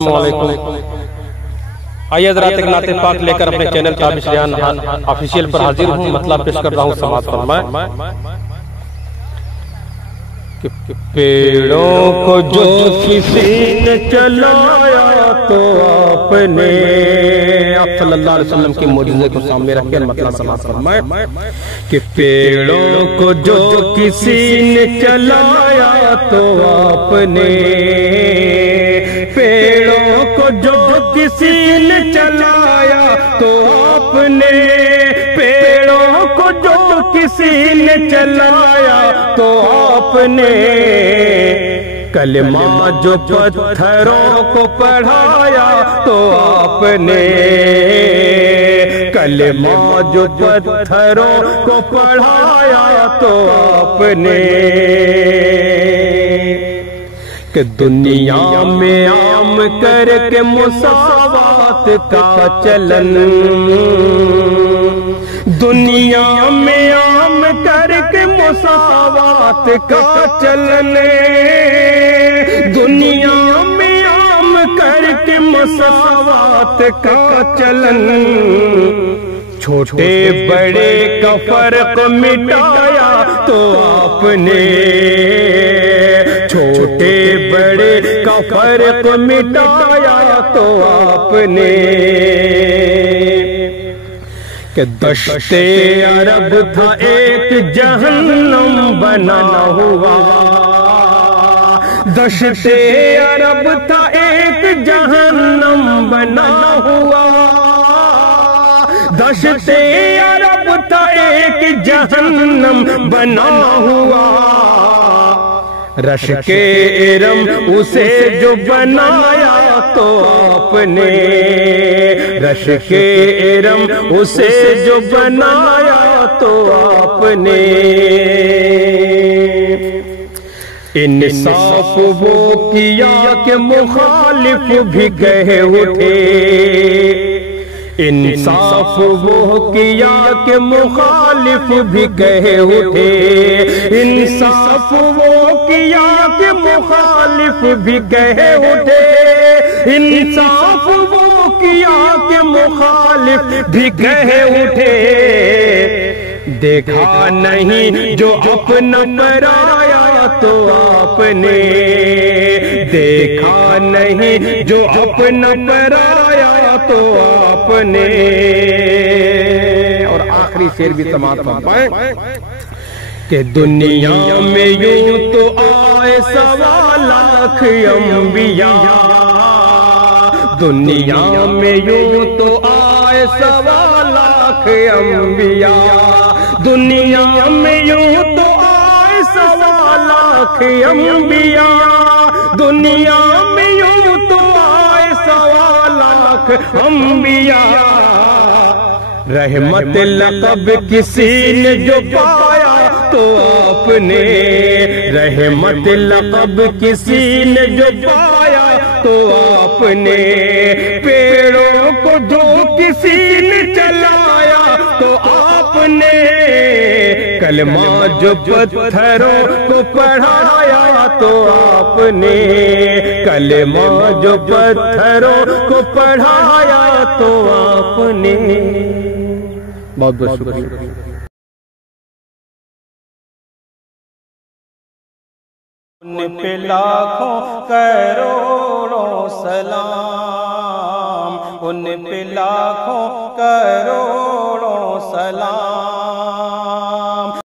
السلام علیکم۔ آئیے حضرات ایک نعت پاک لے کر اپنے چینل تابش ریان آفیشیل پر حاضر ہوں، مطلب پیش کر رہا ہوں، سماعت فرمائیں۔ کہ پیڑوں کو جو کسی نے چلایا تو آپ نے، آپ صلی اللہ علیہ وسلم کی معجزے کو سامنے رکھ کے مطلب سماعت فرمائیں۔ کہ پیڑوں کو جو کسی نے چلایا تو آپ نے، پیڑوں کو جو کسی نے چلایا تو آپ نے، پیڑوں کو جو کسی نے چلایا تو آپ نے، کلمہ جو پتھروں کو پڑھایا تو آپ نے، کلمہ جو پتھروں کو پڑھایا تو آپ نے، کہ دنیا میں عام کر کے مساوات کا چلن، دنیا میں عام کر کے مساوات کا چلن، دنیا میں عام کر کے مساوات کا چلن، چھوٹے بڑے کا فرق مٹایا تو آپ نے، چھوٹے بڑے کا فرق مٹایا تو آپ نے، کہ دشت عرب تھا ایک جہنم بنا ہوا، دشت عرب تھا ایک جہنم بنا ہوا، دشت عرب تھا ایک جہنم بنا ہوا، رش کے ارم اسے جو بنایا تو آپ نے، رش کے ارم اسے جو بنایا تو آپ نے، انصاف وہ کیا کہ مخالف بھی کہہ اٹھے، انصاف وہ کیا کہ مخالف بھی کہہ اٹھے، انصاف وہ کیا کہ مخالف بھی کہہ اٹھے، انصاف وہ کیا کہ مخالف بھی کہہ اٹھے، دیکھا نہیں جو اپنا پرایا تو آپ نے، دیکھا نہیں جو اپنا پرایا تو آپ نے، اور آخری شعر بھی سماعت فرمائیں۔ کہ دنیا میں یوں تو آئے 1.25 انبیاء، دنیا میں یوں تو آئے 1.25 انبیاء، دنیا میں یوں تو آئے 1.25 انبیاء، دنیا میں یوں تو آئے 1.25 انبیاء، رحمت لقب کسی نے جو پایا تو آپ نے، رحمت لقب کسی نے جو پایا تو آپ نے، پیڑوں کو جو کسی نے چلایا تو آپ نے، کلمہ جو پتھروں کو پڑھایا تو آپ نے، کلمہ جو پتھروں کو پڑھایا تو آپ نے۔ بہت بہت شکریہ۔ ان پہ لاکھوں کروڑوں سلام، ان پہ لاکھوں کروڑوں